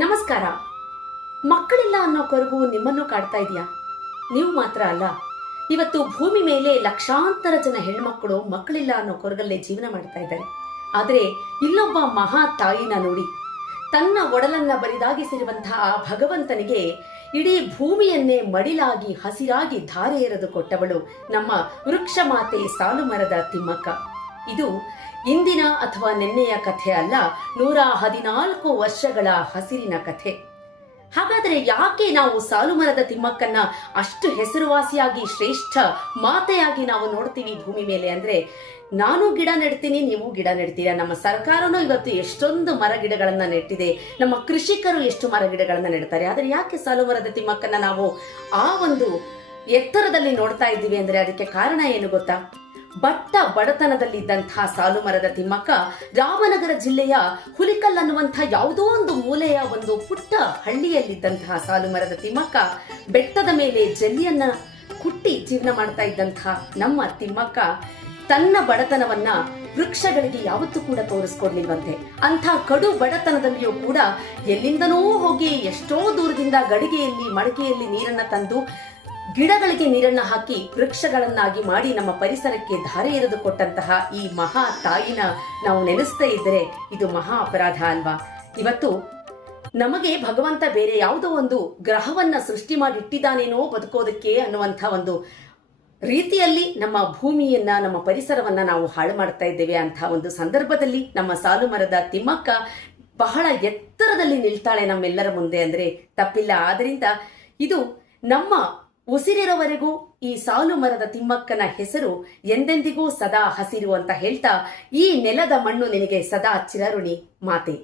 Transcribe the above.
ನಮಸ್ಕಾರ. ಮಕ್ಕಳಿಲ್ಲ ಅನ್ನೋ ಕೊರಗು ನಿಮ್ಮನ್ನು ಕಾಡ್ತಾ ಇದೆಯಾ? ನೀವು ಮಾತ್ರ ಅಲ್ಲ, ಇವತ್ತು ಭೂಮಿ ಮೇಲೆ ಲಕ್ಷಾಂತರ ಜನ ಹೆಣ್ಮಕ್ಕಳು ಮಕ್ಕಳಿಲ್ಲ ಅನ್ನೋ ಕೊರಗಲ್ಲೇ ಜೀವನ ಮಾಡ್ತಾ ಇದ್ದಾರೆ. ಆದರೆ ಇಲ್ಲೊಬ್ಬ ಮಹಾ ತಾಯಿನ ನೋಡಿ, ತನ್ನ ಒಡಲನ್ನ ಬರಿದಾಗಿಸಿರುವಂತಹ ಭಗವಂತನಿಗೆ ಇಡೀ ಭೂಮಿಯನ್ನೇ ಮಡಿಲಾಗಿ ಹಸಿರಾಗಿ ಧಾರೆ ಎರೆದು ಕೊಟ್ಟವಳು ನಮ್ಮ ವೃಕ್ಷ ಮಾತೆ ಸಾಲುಮರದ ತಿಮ್ಮಕ್ಕ. ಇದು ಇಂದಿನ ಅಥವಾ ನಿನ್ನೆಯ ಕಥೆ ಅಲ್ಲ, 114 ವರ್ಷಗಳ ಹಸಿರಿನ ಕಥೆ. ಹಾಗಾದರೆ ಯಾಕೆ ನಾವು ಸಾಲುಮರದ ತಿಮ್ಮಕ್ಕನ್ನ ಅಷ್ಟು ಹೆಸರುವಾಸಿಯಾಗಿ ಶ್ರೇಷ್ಠ ಮಾತೆಯಾಗಿ ನಾವು ನೋಡ್ತೀವಿ ಭೂಮಿ ಮೇಲೆ ಅಂದ್ರೆ, ನಾನು ಗಿಡ ನೆಡ್ತೀನಿ, ನೀವು ಗಿಡ ನೆಡ್ತೀರಾ. ನಮ್ಮ ಸರ್ಕಾರನೂ ಇವತ್ತು ಎಷ್ಟೊಂದು ಮರ ಗಿಡಗಳನ್ನ ನೆಟ್ಟಿದೆ, ನಮ್ಮ ಕೃಷಿಕರು ಎಷ್ಟು ಮರ ಗಿಡಗಳನ್ನ ನೆಡ್ತಾರೆ. ಆದರೆ ಯಾಕೆ ಸಾಲುಮರದ ತಿಮ್ಮಕ್ಕನ್ನ ನಾವು ಆ ಒಂದು ಎತ್ತರದಲ್ಲಿ ನೋಡ್ತಾ ಇದ್ದೀವಿ ಅಂದ್ರೆ ಅದಕ್ಕೆ ಕಾರಣ ಏನು ಗೊತ್ತಾ? ಬಟ್ಟ ಬಡತನದಲ್ಲಿದ್ದಂತಹ ಸಾಲುಮರದ ತಿಮ್ಮಕ್ಕ ರಾಮನಗರ ಜಿಲ್ಲೆಯ ಹುಲಿಕಲ್ ಅನ್ನುವಂತಹ ಯಾವುದೋ ಒಂದು ಮೂಲೆಯ ಒಂದು ಪುಟ್ಟ ಹಳ್ಳಿಯಲ್ಲಿದ್ದಂತಹ ಸಾಲುಮರದ ತಿಮ್ಮಕ್ಕ ಬೆಟ್ಟದ ಮೇಲೆ ಜಲ್ಲಿಯನ್ನ ಕುಟ್ಟಿ ಜೀವನ ಮಾಡ್ತಾ ಇದ್ದಂತಹ ನಮ್ಮ ತಿಮ್ಮಕ್ಕ ತನ್ನ ಬಡತನವನ್ನ ವೃಕ್ಷಗಳಿಗೆ ಯಾವತ್ತೂ ಕೂಡ ತೋರಿಸ್ಕೊಡ್ಲಿಲ್ವಂತೆ. ಅಂಥ ಕಡು ಬಡತನದಲ್ಲಿಯೂ ಕೂಡ ಎಲ್ಲಿಂದನೋ ಹೋಗಿ ಎಷ್ಟೋ ದೂರದಿಂದ ಗಡಿಗೆಯಲ್ಲಿ ಮಡಕೆಯಲ್ಲಿ ನೀರನ್ನ ತಂದು ಗಿಡಗಳಿಗೆ ನೀರನ್ನ ಹಾಕಿ ವೃಕ್ಷಗಳನ್ನಾಗಿ ಮಾಡಿ ನಮ್ಮ ಪರಿಸರಕ್ಕೆ ಧಾರೆ ಎರೆದು ಕೊಟ್ಟಂತಹ ಈ ಮಹಾ ತಾಯಿನ ನಾವು ನೆನೆಸ್ತಾ ಇದ್ದರೆ ಇದು ಮಹಾ ಅಪರಾಧ ಅಲ್ವಾ? ಇವತ್ತು ನಮಗೆ ಭಗವಂತ ಬೇರೆ ಯಾವುದೋ ಒಂದು ಗ್ರಹವನ್ನ ಸೃಷ್ಟಿ ಮಾಡಿ ಇಟ್ಟಿದ್ದಾನೇನೋ ಬದುಕೋದಕ್ಕೆ ಅನ್ನುವಂಥ ಒಂದು ರೀತಿಯಲ್ಲಿ ನಮ್ಮ ಭೂಮಿಯನ್ನ, ನಮ್ಮ ಪರಿಸರವನ್ನ ನಾವು ಹಾಳು ಮಾಡ್ತಾ ಇದ್ದೇವೆ. ಅಂತ ಒಂದು ಸಂದರ್ಭದಲ್ಲಿ ನಮ್ಮ ಸಾಲುಮರದ ತಿಮ್ಮಕ್ಕ ಬಹಳ ಎತ್ತರದಲ್ಲಿ ನಿಲ್ತಾಳೆ ನಮ್ಮೆಲ್ಲರ ಮುಂದೆ ಅಂದ್ರೆ ತಪ್ಪಿಲ್ಲ. ಆದ್ರಿಂದ ಇದು ನಮ್ಮ ಉಸಿರಿರೋವರೆಗೂ ಈ ಸಾಲುಮರದ ತಿಮ್ಮಕ್ಕನ ಹೆಸರು ಎಂದೆಂದಿಗೂ ಸದಾ ಹಸಿರು ಅಂತ ಹೇಳ್ತಾ, ಈ ನೆಲದ ಮಣ್ಣು ನಿನಗೆ ಸದಾ ಚಿರಋಣಿ ಮಾತೆ.